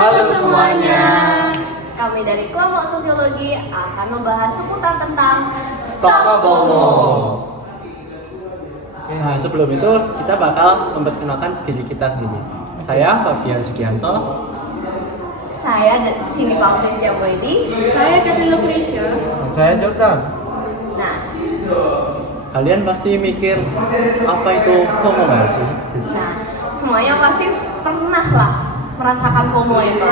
Halo semuanya. Kami dari kelompok sosiologi akan membahas seputar tentang Stop FOMO. Oke, nah sebelum itu kita bakal memperkenalkan diri kita sendiri. Saya Fabian Sugianto. Saya Cindy Pausai Setiawedi. Saya Katin Lucretia. Dan saya Jordan. Nah, Kalian pasti mikir apa itu FOMO nggak sih? semuanya pasti pernah lah merasakan FOMO itu.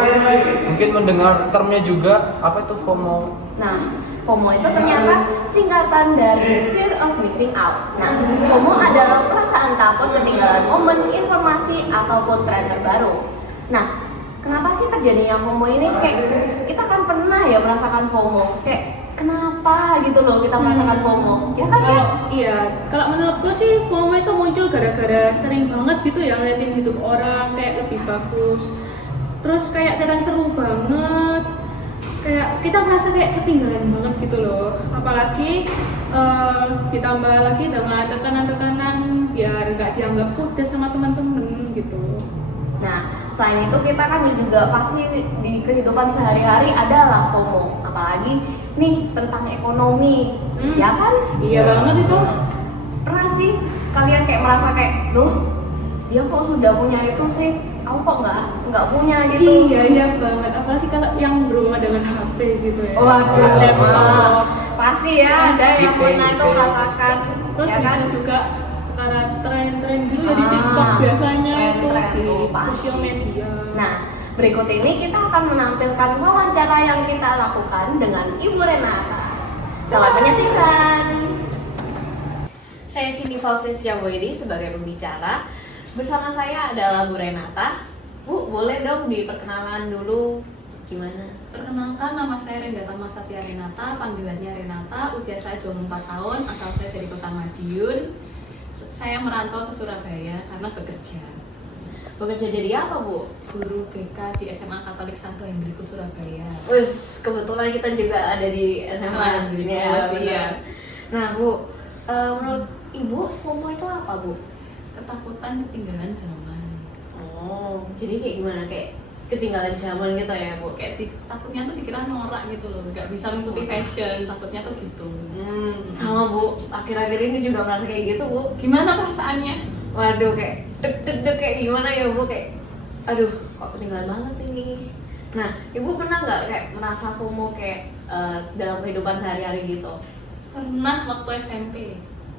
Mungkin mendengar termnya juga, apa itu FOMO? Nah, FOMO itu ternyata singkatan dari fear of missing out. Nah, FOMO adalah perasaan takut ketinggalan momen, informasi, ataupun tren terbaru. Nah, kenapa sih terjadinya FOMO ini? Kayak kita kan pernah ya merasakan FOMO. Kayak kenapa gitu loh kita merasakan FOMO? Ya kan ya? Iya, kalau menurutku sih FOMO itu muncul gara-gara sering banget gitu ya ngeliatin hidup orang kayak lebih bagus. Terus kayak terang seru banget. Kayak kita ngerasa kayak ketinggalan banget gitu loh. Apalagi ditambah lagi dengan tekanan-tekanan biar nggak dianggap kudet sama teman-teman gitu. Nah, selain itu kita kan juga pasti di kehidupan sehari-hari adalah FOMO. Apalagi nih tentang ekonomi, ya kan? Iya banget itu. Pernah sih kalian kayak merasa kayak, loh dia kok sudah punya itu sih, aku kok nggak punya gitu? Iya banget. Apalagi kalau yang berhubungan dengan HP gitu ya. Waduh, Laptop. pasti ya ada yang pernah itu merasakan. Terus ya kan? bisa juga karena tren-tren gitu ya di TikTok biasanya itu tren-tren di tuh pasti. sosial media. Nah, berikut ini kita akan menampilkan wawancara yang kita lakukan dengan Ibu Renata. Selamat menyaksikan. Saya Cindy Faustin Setiawedi sebagai pembicara. Bersama saya adalah Bu Renata. Bu, boleh dong diperkenalan dulu gimana? Perkenalkan, nama saya Rendata Masatya Renata, panggilannya Renata, usia saya 24 tahun, asal saya dari Kota Madiun. Saya merantau ke Surabaya karena bekerja. Bekerja jadi apa, Bu? Guru BK di SMA Katolik Santo Hendrikus Surabaya. Wes, kebetulan kita juga ada di SMA Hendrikus, ya, iya. benar. Nah, Bu, menurut Ibu FOMO itu apa, Bu? Ketakutan ketinggalan zaman. Oh, jadi kayak gimana? Kayak ketinggalan zaman gitu ya, Bu? Takutnya tuh dikira norak gitu loh, nggak bisa mengikuti fashion, takutnya tuh gitu. Sama Bu, akhir-akhir ini juga merasa kayak gitu, Bu. Gimana perasaannya? Waduh, kayak deg-deg kayak gimana ya, Bu? Kayak, aduh, kok ketinggalan banget ini. Nah, Ibu pernah nggak kayak merasa FOMO kayak dalam kehidupan sehari-hari gitu? Pernah waktu SMP.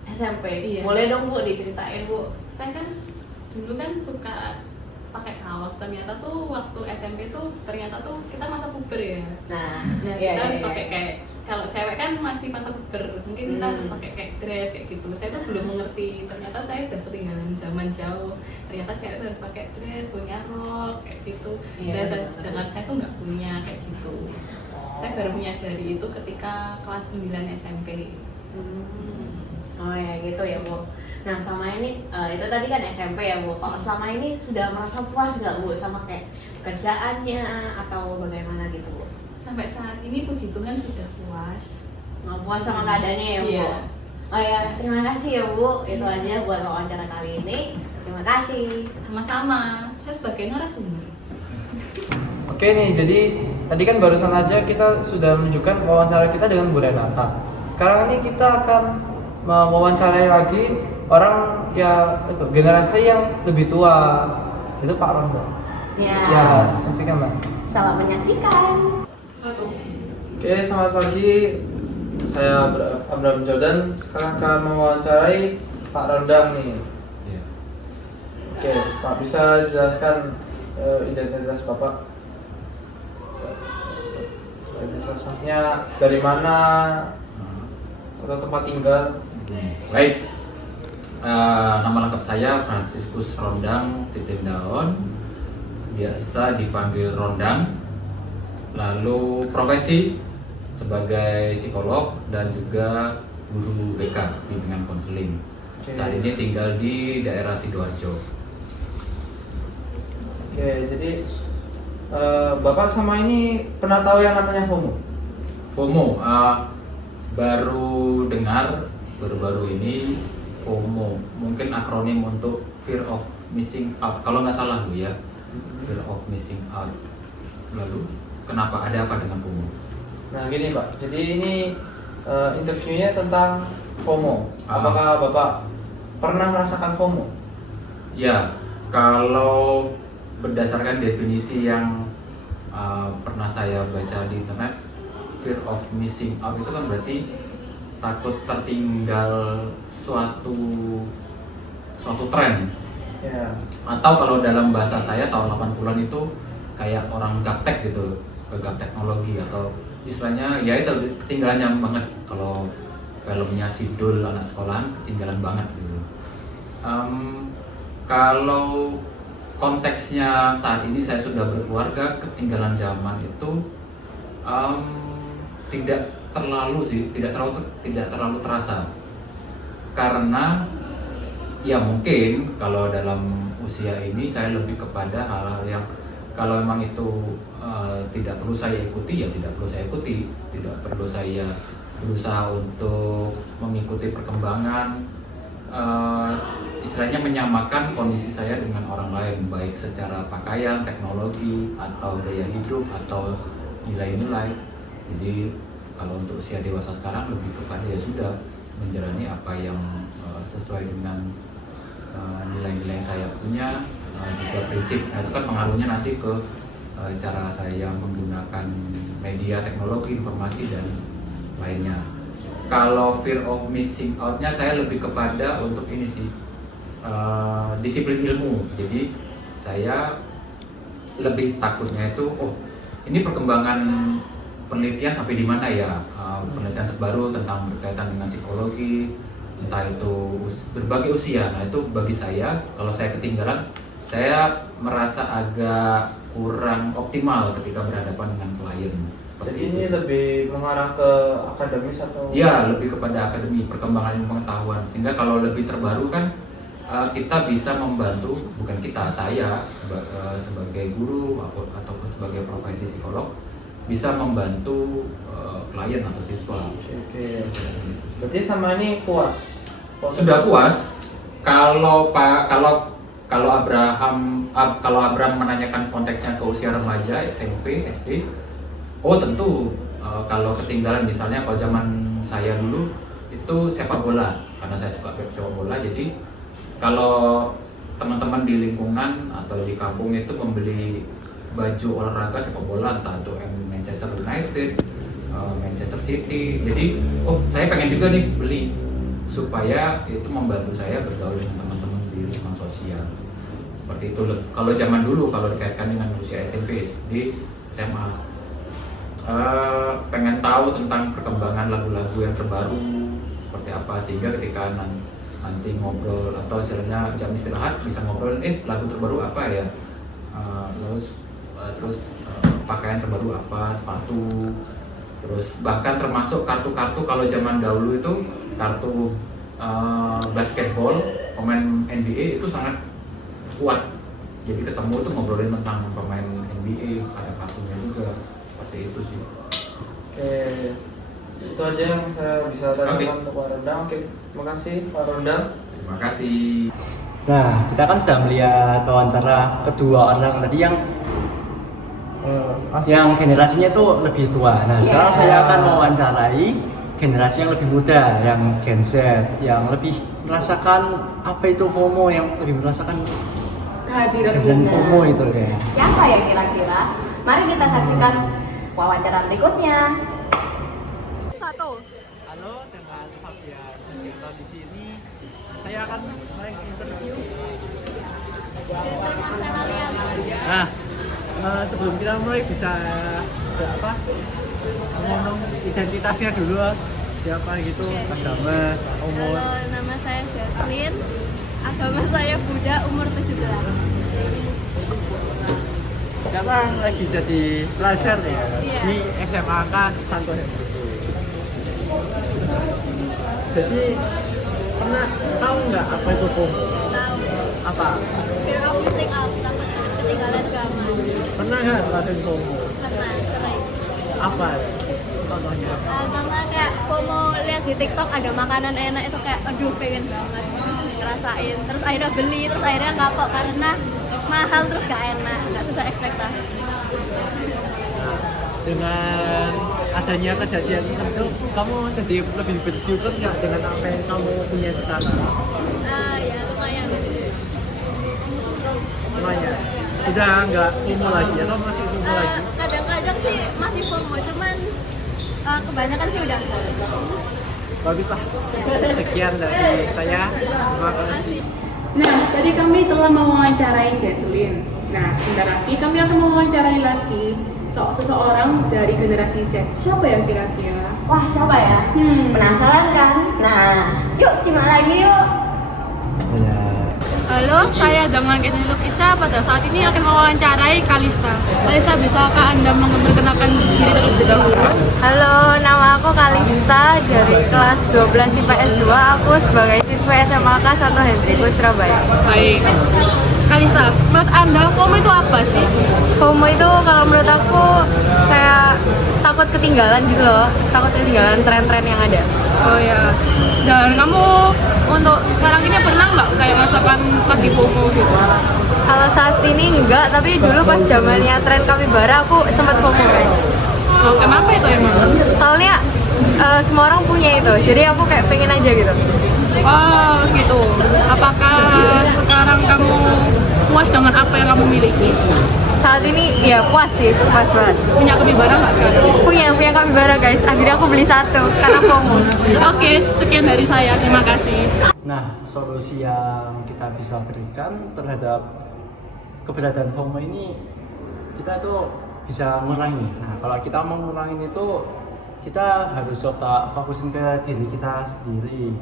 SMP? Iya. Boleh dong, Bu, diceritain, Bu. Saya kan dulu kan suka pakai kaos, ternyata tuh waktu SMP tuh ternyata tuh kita masa puber ya. Nah, Nah, iya, kita harus iya. pakai kayak, kalau cewek kan masih masa puber, mungkin kita harus pakai kayak dress kayak gitu. Saya tuh belum mengerti, ternyata saya udah ketinggalan zaman jauh. Ternyata cewek tuh harus pakai dress, punya rok kayak gitu. Iya, Dan benar. sedangkan saya tuh nggak punya kayak gitu. Saya baru menyadari itu ketika kelas 9 SMP. Oh ya gitu ya, Bu. Nah, sama ini itu tadi kan SMP ya, Bu. Kalau selama ini sudah merasa puas nggak, Bu, sama kayak kerjaannya atau bagaimana gitu, Bu? Sampai saat ini puji Tuhan sudah puas. Nggak puas sama keadaannya ya, Bu? Iya. Oh ya, terima kasih ya, Bu. Itu aja buat wawancara kali ini. Terima kasih. Sama-sama, saya sebagai narasumber. Oke nih, jadi tadi kan barusan aja kita sudah menunjukkan wawancara kita dengan Bu Renata. Sekarang ini kita akan mewawancarai lagi orang ya itu generasi yang lebih tua, itu Pak Rondo. Ya. Silakan, saksikanlah. Selamat menyaksikan. Oke, selamat pagi. Saya Abraham Jordan. Sekarang akan mewawancarai Pak Rondang nih. Oke, Pak, bisa jelaskan identitas Bapak? Identitas maksudnya dari mana atau tempat tinggal? Baik, nama lengkap saya Franciscus Rondang Sitindaon, biasa dipanggil Rondang. Lalu profesi sebagai psikolog dan juga guru BK bimbingan konseling. Saat ini tinggal di daerah Sidoarjo. Oke, jadi Bapak sama ini pernah tahu yang namanya FOMO? FOMO, baru dengar baru-baru ini FOMO, mungkin akronim untuk fear of missing out kalau nggak salah Bu ya. fear of missing out. Lalu kenapa, ada apa dengan FOMO? Nah gini Pak, jadi ini interviewnya tentang FOMO. Ah. Apakah Bapak pernah merasakan FOMO? Ya, kalau berdasarkan definisi yang pernah saya baca di internet, fear of missing out itu kan berarti takut tertinggal suatu tren. Ya. Atau kalau dalam bahasa saya tahun 80-an itu kayak orang gaptek gitu, gap teknologi, atau istilahnya ya itu ketinggalannya banget. Kalau filmnya Sidul anak sekolahan ketinggalan banget gitu. Kalau konteksnya saat ini saya sudah berkeluarga, ketinggalan zaman itu tidak terlalu terasa, karena ya mungkin kalau dalam usia ini saya lebih kepada hal-hal yang kalau memang itu tidak perlu saya ikuti, ya tidak perlu saya ikuti, tidak perlu saya berusaha untuk mengikuti perkembangan, istilahnya menyamakan kondisi saya dengan orang lain, baik secara pakaian, teknologi, atau gaya hidup, atau nilai-nilai. Jadi kalau untuk usia dewasa sekarang lebih kepada ya sudah menjalani apa yang sesuai dengan nilai-nilai yang saya punya, juga prinsip. Nah itu kan pengaruhnya nanti ke cara saya menggunakan media, teknologi, informasi, dan lainnya. Kalau fear of missing out-nya saya lebih kepada untuk ini sih, disiplin ilmu. Jadi saya lebih takutnya itu, oh ini perkembangan penelitian sampai di mana ya, penelitian terbaru tentang berkaitan dengan psikologi, entah itu berbagai usia. Nah itu bagi saya, kalau saya ketinggalan, saya merasa agak kurang optimal ketika berhadapan dengan klien. Jadi ini lebih mengarah ke akademis atau? Ya, lebih kepada akademi, perkembangan ilmu pengetahuan. Sehingga kalau lebih terbaru kan kita bisa membantu, bukan kita, saya sebagai guru ataupun sebagai profesi psikolog bisa membantu klien atau siswa. Oke. Berarti sama ini puas? Sudah puas. Kalau Abraham menanyakan konteksnya ke usia remaja, SMP, SD, oh tentu kalau ketinggalan, misalnya kalau zaman saya dulu itu sepak bola, karena saya suka sepak bola. Jadi kalau teman-teman di lingkungan atau di kampung itu membeli baju olahraga sepak bola, entah itu Manchester United, Manchester City, jadi oh saya pengen juga nih beli, supaya itu membantu saya bergaul dengan teman-teman di lingkungan sosial. Seperti itu. Kalau zaman dulu, kalau dikaitkan dengan usia SMP, SD, SMA, pengen tahu tentang perkembangan lagu-lagu yang terbaru seperti apa, sehingga ketika nanti ngobrol atau istilahnya jam istirahat bisa ngobrol, lagu terbaru apa ya, terus pakaian terbaru apa, sepatu, terus bahkan termasuk kartu-kartu. Kalau zaman dahulu itu kartu basketball pemain NBA itu sangat kuat, jadi ketemu tuh ngobrolin tentang pemain NBA, ada kartunya juga. Seperti itu sih. Oke, itu aja yang saya bisa tanyakan untuk Pak Rondang. Oke, terima kasih Pak Rondang. Terima kasih. Nah, kita kan sudah melihat wawancara kedua orang tadi yang generasinya itu lebih tua. Nah, sekarang saya akan mewawancarai generasi yang lebih muda, yang Gen Z, yang lebih merasakan apa itu FOMO, yang lebih merasakan Kehadiran FOMO itu kayak. Siapa ya kira-kira? Mari kita saksikan wawancara berikutnya. Halo, dengan Fabian Sugiarto di sini. Saya akan menginterview. Nah, sebelum kita mulai bisa ngomong identitasnya dulu, siapa gitu, agama, umur. Halo, nama saya Jaslyn. Agama saya Buddha, umur 17. Sekarang lagi jadi pelajar nih Iya. di SMAK Santo Hendro. Jadi pernah tahu nggak apa itu FOMO? Tahu. Apa? Fear of missing out, takut ketinggalan zaman. Pernah nggak ngerasain FOMO? Pernah, sering. Apa contohnya? Contohnya kayak FOMO lihat di TikTok ada makanan enak itu kayak aduh pengen banget ngerasain. Terus akhirnya beli, terus akhirnya kapok karena mahal terus gak enak, gak sesuai ekspektasi. Dengan adanya kejadian itu, kamu jadi lebih bersyukur nggak dengan apa yang kamu punya sekarang? Ya lumayan. Lumayan. Sudah nggak FOMO lagi atau masih FOMO lagi? Kadang-kadang sih masih FOMO, cuman kebanyakan sih udah enggak. Bagus lah. Sekian dari saya. Terima kasih. Nah, tadi kami telah mewawancarai Jesslyn. Nah, sebentar lagi kami akan mewawancarai lagi seseorang dari generasi Z. Siapa ya kira-kira? Wah, siapa ya? Penasaran kan? Nah, yuk simak lagi yuk. Ya. Halo, saya Damlan Kesni Lukisa. Pada saat ini akan mewawancarai Kalista. Kalista, bisakah Anda memperkenalkan diri terlebih dahulu? Halo, nama aku Kalista dari kelas 12 IPS 2. Aku sebagai siswa SMAK 1 Hendrikus Surabaya. Baik. Kalista, menurut Anda FOMO itu apa sih? FOMO itu kalau menurut aku kayak takut ketinggalan gitu loh, takut ketinggalan tren-tren yang ada. Oh ya. Dan kamu untuk sekarang ini pernah nggak kayak merasakan lagi FOMO gitu? Kalau saat ini enggak, tapi dulu pas zamannya tren Capybara aku sempat FOMO guys. Oh, kenapa itu emang? Soalnya semua orang punya itu, jadi aku kayak pengen aja gitu. Oh gitu. Apakah sekarang kamu puas dengan apa yang kamu miliki? Saat ini ya puas sih, puas banget. Punya Capybara nggak sekarang? Punya Capybara guys, akhirnya aku beli satu karena FOMO. Oke, sekian dari saya. Terima kasih. Nah, solusi yang kita bisa berikan terhadap keberadaan FOMO ini, kita tuh bisa ngurangi. Nah, kalau kita mau ngurangin itu, kita harus coba fokusin ke diri kita sendiri.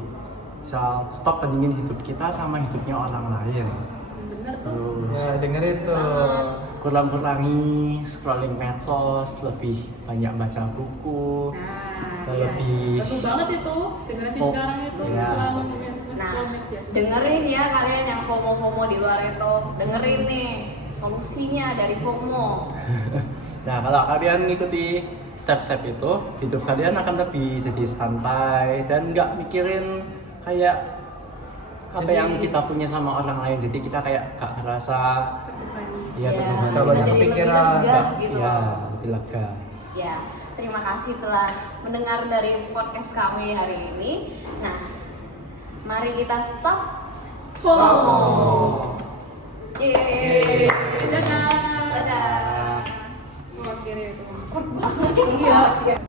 Misal, stop bandingin hidup kita sama hidupnya orang lain. Terus Ya dengerin tuh. kurang-kurangi scrolling medsos, lebih banyak baca buku, Nah, lebih betul banget itu. Generasi Oh, sekarang itu iya. selalu Nah, nge-scroll media. dengerin ya kalian yang FOMO-FOMO di luar itu. Dengerin nih solusinya dari FOMO. Nah, kalau kalian ngikuti step-step itu, hidup kalian akan lebih jadi santai dan nggak mikirin kayak apa yang kita punya sama orang lain. Jadi kita kayak gak ngerasa ya terbebani. Gak banyak jadi lebih kepikiran. lega gitu Ya, loh. lebih lega. Ya, terima kasih telah mendengar dari podcast kami hari ini. Nah, mari kita stop FOMO. Yeay. Dadah. Dadah. Oh, akhirnya itu. Iya.